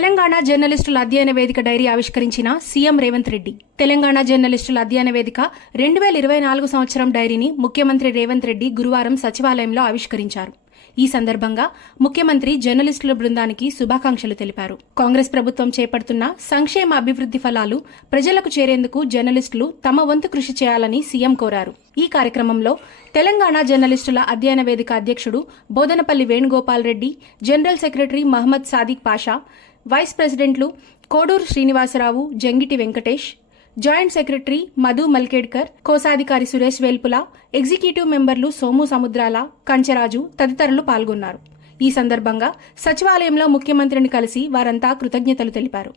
తెలంగాణ జర్నలిస్టుల అధ్యయన వేదిక డైరీ ఆవిష్కరించిన సీఎం రేవంత్ రెడ్డి. తెలంగాణ జర్నలిస్టుల అధ్యయన వేదిక రెండు వేల ఇరవై నాలుగు సంవత్సరం డైరీని ముఖ్యమంత్రి రేవంత్ రెడ్డి గురువారం సచివాలయంలో ఆవిష్కరించారు. ఈ సందర్భంగా ముఖ్యమంత్రి జర్నలిస్టుల బృందానికి శుభాకాంక్షలు తెలిపారు. కాంగ్రెస్ ప్రభుత్వం చేపడుతున్న సంక్షేమ అభివృద్ధి ఫలాలు ప్రజలకు చేరేందుకు జర్నలిస్టులు తమ వంతు కృషి చేయాలని సీఎం కోరారు. ఈ కార్యక్రమంలో తెలంగాణ జర్నలిస్టుల అధ్యయన వేదిక అధ్యక్షుడు Bodhanapalli Venugopal Reddy general secretary Mohammed Sadiq Pasha vice ప్రెసిడెంట్లు కోడూరు శ్రీనివాసరావు జంగిటి వెంకటేష్ జాయింట్ సెక్రటరీ మధు మల్కేడ్కర్ కోశాధికారి సురేష్ వేల్పుల ఎగ్జిక్యూటివ్ మెంబర్లు సోము సముద్రాల కంచరాజు తదితరులు పాల్గొన్నారు. ఈ సందర్భంగా సచివాలయంలో ముఖ్యమంత్రిని కలిసి వారంతా కృతజ్ఞతలు తెలిపారు.